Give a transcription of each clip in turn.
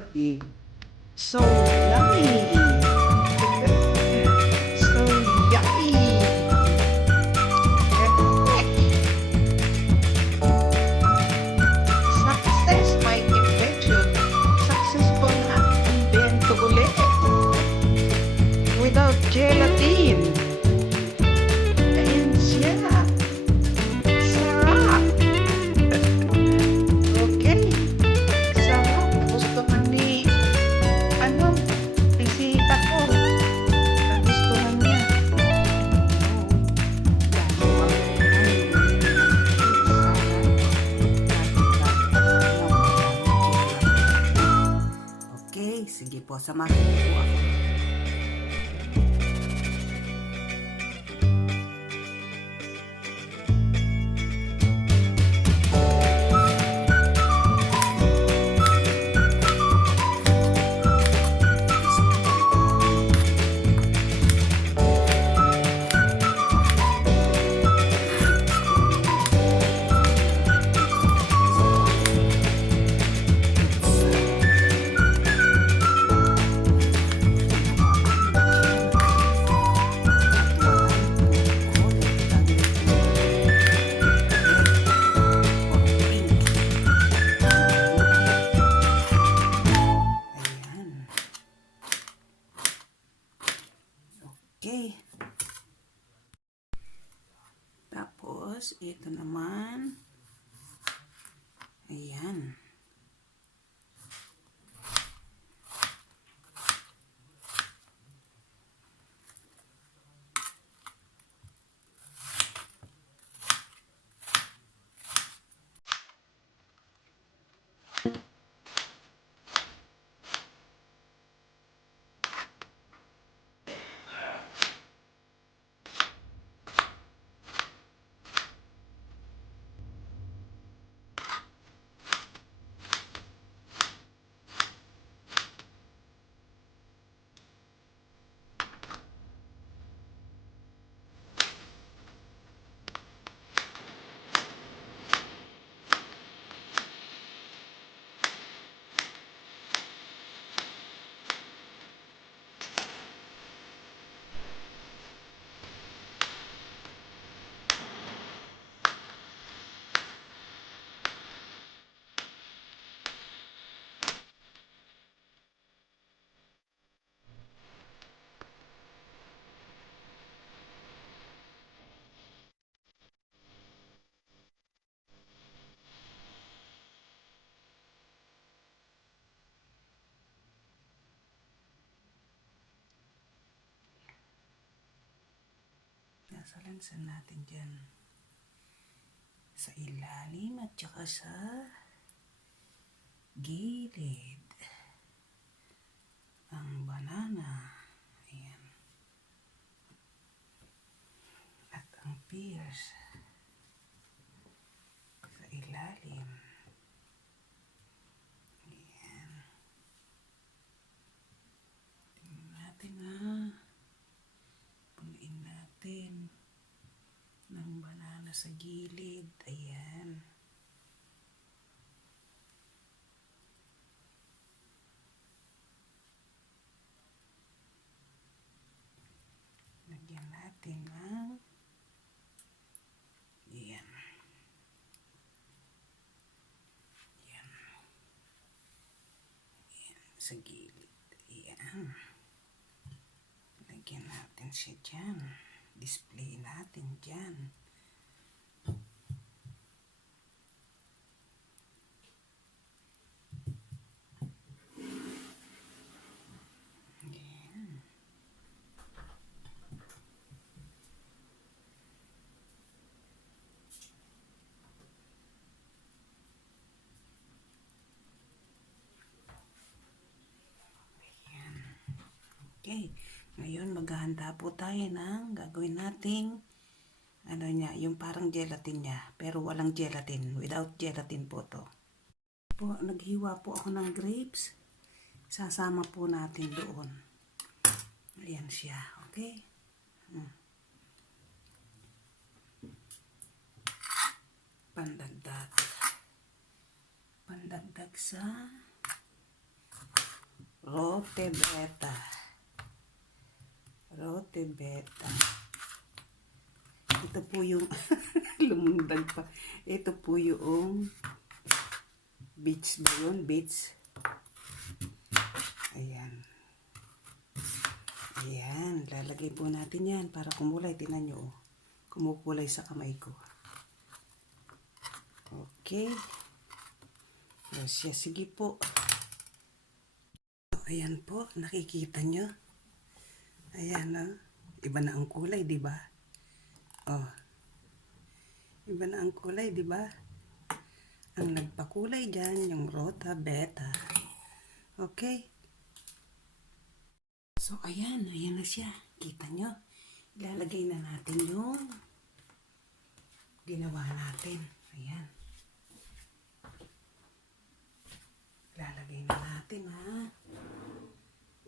jelly. So yummy! So yummy! Success my invention. Successful na invento ulit. Without gelatin. Ayan siya. Sarap. Okay. Sarap. Gustuhan ni, bisita ko. Nagustuhan niya. Okay, sige po, samahan niyo po ako. Okay. Tapos, ito naman. Ayan. Salansan natin dyan sa ilalim at saka sa gilid ang banana. Ayan. At ang pears sa ilalim. Ayan. Tingnan natin punuin natin ng banana sa gilid. Ayan. Lagyan natin ng ayan. Ayan. Ayan. Sa gilid. Ayan. Lagyan natin siya dyan. Display natin dyan. Ayan. Ayan. Okay. Ngayon, maghahanda po tayo ng gagawin nating yung parang gelatin niya, pero walang gelatin, without gelatin po to. Naghiwa po ako ng grapes, sasama po natin doon. Ayan siya, okay? Pandagdag sa Rote Beta. Rote Beta. Ito po yung lumundag pa. Ito po yung beets ba yun? Beets. Ayan. Ayan. Lalagay po natin yan para kumulay. Tingnan nyo. Kumukulay sa kamay ko. Okay. Sige po. Ayan po. Nakikita nyo. Ayan, oh. Iba na ang kulay, di ba? Oh. Iba na ang kulay, di ba? Ang nagpakulay dyan, yung Rota Beta. Okay? So, ayan. Ayan na siya. Kita nyo? Ilalagay na natin yung ginawa natin. Ayan. Ilalagay na natin, ha?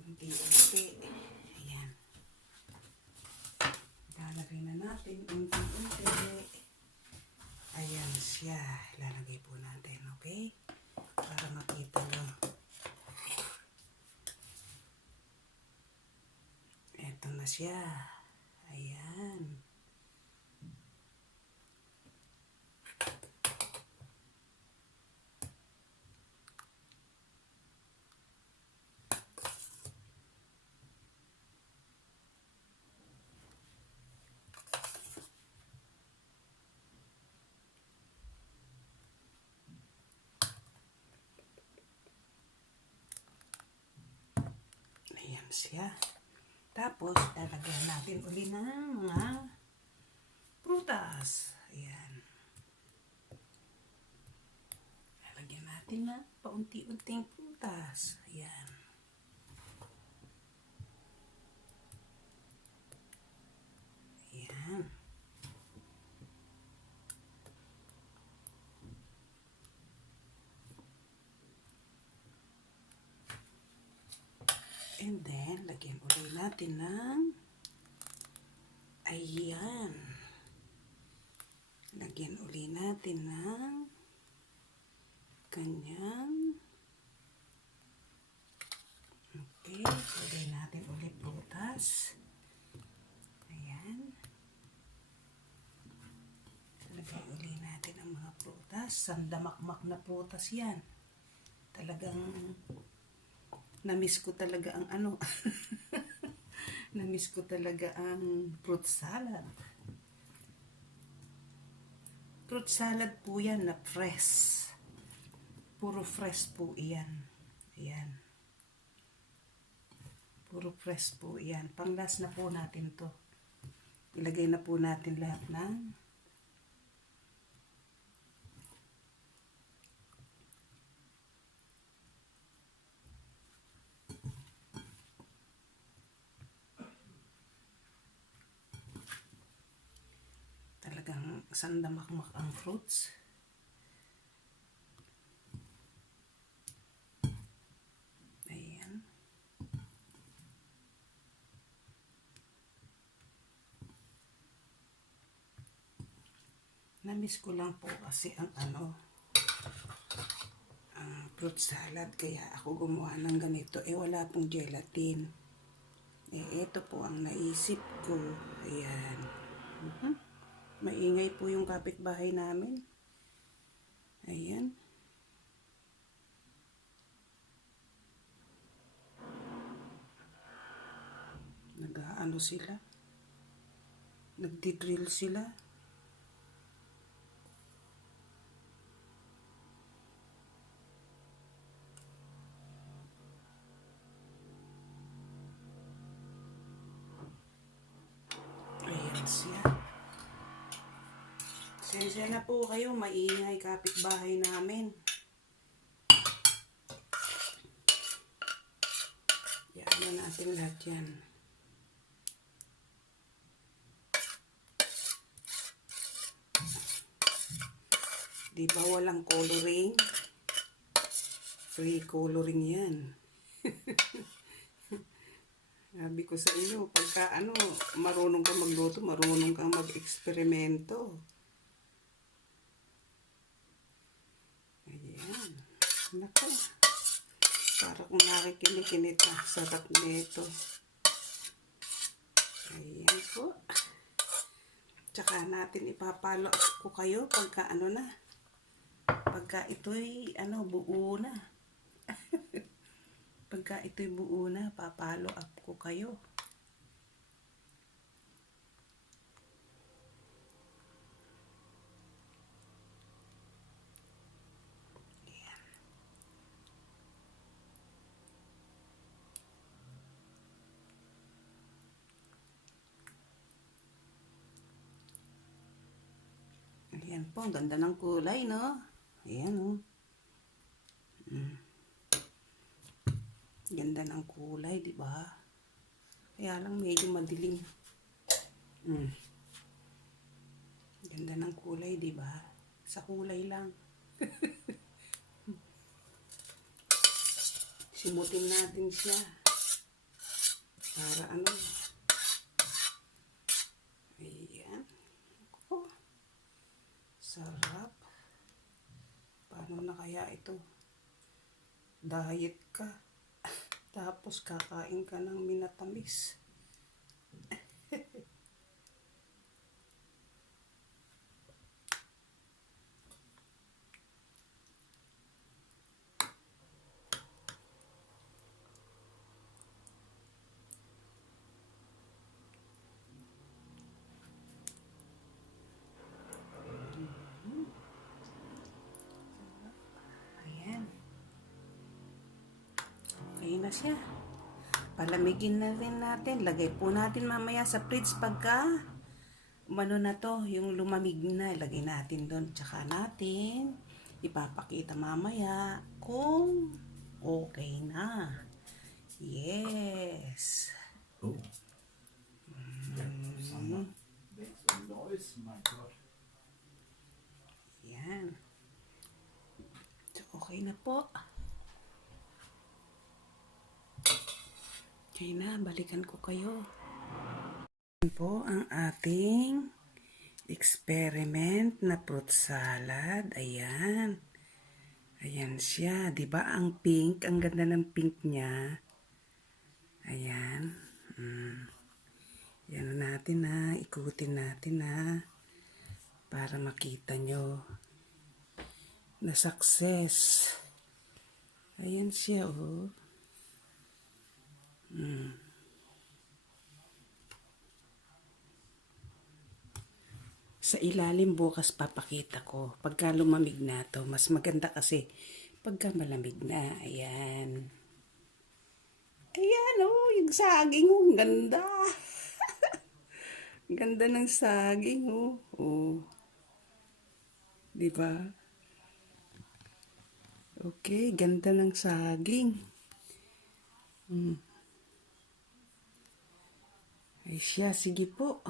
Unti-unti. Ayan. Ilalagay na natin unti-unti. Ayan siya. Ilalagay po natin, okay? Para makita nyo. Ito na siya. Ayan. Ayan siya. Tapos, lalagyan natin uli ng mga prutas. Ayan. Lalagyan natin na paunti-unting prutas. Ayan. Ayan. And then, lagyan ulit natin ng ayan. Lagyan ulit natin ng kanyang okay. Lagyan natin ulit prutas. Ayan. Lagyan ulit natin ang mga prutas. Sandamakmak na prutas yan. Talagang namiss ko talaga ang ano. Namiss ko talaga ang fruit salad. Fruit salad po yan na fresh. Puro fresh po yan. Ayan. Puro fresh po yan. Panglas na po natin to. Ilagay na po natin lahat ng talagang sandamakmak ang fruits. Ayan. Namiss ko lang po kasi ang ano, ang fruit salad. Kaya ako gumawa ng ganito. Wala pong gelatin. Ito po ang naisip ko. Ayan. Maingay po yung kapitbahay namin. Ayan. Nag-aano sila? Nagdi-drill sila. Ayan siya. Sensya na po kayo, maingay kapitbahay namin. Yan natin lahat yan. Di ba walang coloring? Free coloring yan. Sabi ko sa inyo, pagka ano, marunong kang magluto, marunong kang mag-eksperimento. Ayan. Naku. Para kung nakikinig ka, sarap nito. Ayan po. Tsaka natin ipapalo ko kayo pagka ano na. Pagka ito'y buo na. Pagka ito'y buo na, papalo up ko kayo. Ayan po, ang ganda ng kulay, no? Ayan, oh. Ganda ng kulay, di ba? Kaya lang medyo madilim. Ganda ng kulay, di ba? Sa kulay lang. Simutin natin siya. Para ano? Ayan. Oh, sarap. Paano na kaya ito? Diet ka. Tapos kakain ka ng minatamis. Ayan. Okay na siya. Palamigin na rin natin. Lagay po natin mamaya sa fridge pagka umano na to, yung lumamig na. Lagay natin doon. Tsaka natin ipapakita mamaya kung okay na. Yes. Oh. That's a noise, my God. Yan. So, okay na po. Okay na, balikan ko kayo. Yan po ang ating experiment na fruit salad. Ayan. Ayan siya. Diba ang pink? Ang ganda ng pink niya. Ayan. Yan natin na. Ikutin natin na. Para makita nyo na success. Ayan siya, oh. Sa ilalim bukas papakita ko. Pagka lumamig na to, mas maganda kasi pagka malamig na. Ayan. Ayan, oh, yung saging, oh, ang ganda. Ang ganda ng saging, oh. Oh. Diba? Okay, ganda ng saging. Ay siya, sige po.